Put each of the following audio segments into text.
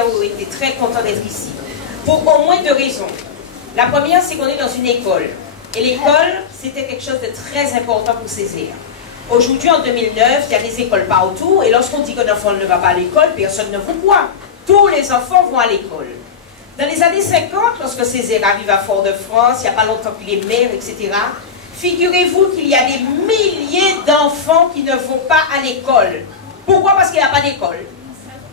ont été très contents d'être ici. Pour au moins deux raisons. La première, c'est qu'on est dans une école. Et l'école, c'était quelque chose de très important pour Césaire. Aujourd'hui, en 2009, il y a des écoles partout. Et lorsqu'on dit qu'un enfant ne va pas à l'école, personne ne vous croit. Tous les enfants vont à l'école. Dans les années 50, lorsque Césaire arrive à Fort-de-France, il n'y a pas longtemps qu'il est maire, etc., figurez-vous qu'il y a des milliers d'enfants qui ne vont pas à l'école. Pourquoi? Parce qu'il n'y a pas d'école.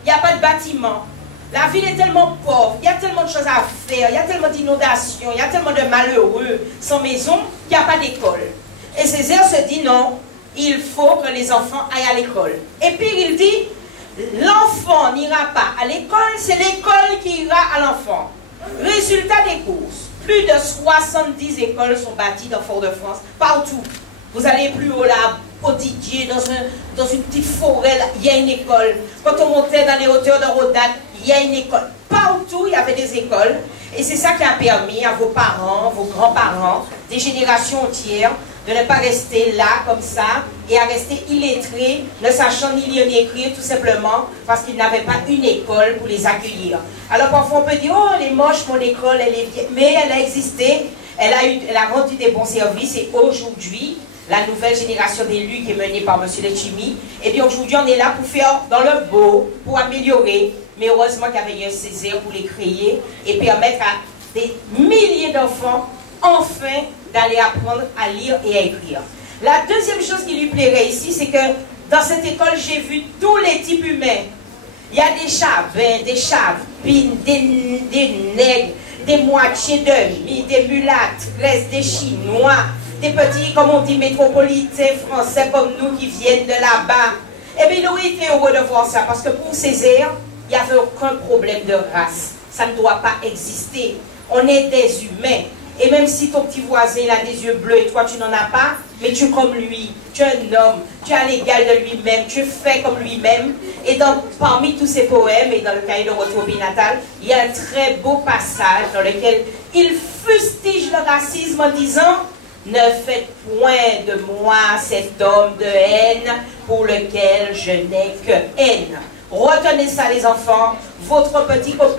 Il n'y a pas de bâtiment. La ville est tellement pauvre, il y a tellement de choses à faire, il y a tellement d'inondations, il y a tellement de malheureux sans maison qu'il n'y a pas d'école. Et Césaire se dit non, il faut que les enfants aillent à l'école. Et puis il dit, l'enfant n'ira pas à l'école, c'est l'école qui ira à l'enfant. Résultat des courses, plus de 70 écoles sont bâties dans Fort-de-France, partout. Vous allez plus haut là, au Didier, dans une petite forêt, là, il y a une école. Quand on montait dans les hauteurs de Rodate, il y a une école. Partout, il y avait des écoles. Et c'est ça qui a permis à vos parents, vos grands-parents, des générations entières, de ne pas rester là comme ça et à rester illettrés, ne sachant ni lire ni écrire, tout simplement parce qu'ils n'avaient pas une école pour les accueillir. Alors parfois on peut dire, oh elle est moche mon école, elle est vieille, mais elle a existé, elle a rendu des bons services et aujourd'hui, la nouvelle génération d'élus qui est menée par M. Letchimy, et bien aujourd'hui on est là pour faire dans le beau, pour améliorer, mais heureusement qu'il y avait un Césaire pour les créer et permettre à des milliers d'enfants enfin d'aller apprendre à lire et à écrire. La deuxième chose qui lui plairait ici, c'est que dans cette école, j'ai vu tous les types humains. Il y a des chavins, des chavines, des nègres, des moitiés demi, des mulâtres, des chinois, des petits, comme on dit, métropolitains français comme nous qui viennent de là-bas. Eh bien, il aurait été heureux de voir ça, parce que pour Césaire, il n'y avait aucun problème de race. Ça ne doit pas exister. On est des humains. Et même si ton petit voisin il a des yeux bleus et toi tu n'en as pas, mais tu es comme lui, tu es un homme, tu es à l'égal de lui-même, tu fais comme lui-même. Et parmi tous ces poèmes, et dans le cahier de retour binatal, il y a un très beau passage dans lequel il fustige le racisme en disant « Ne faites point de moi cet homme de haine pour lequel je n'ai que haine. » Retenez ça les enfants, votre petit copain.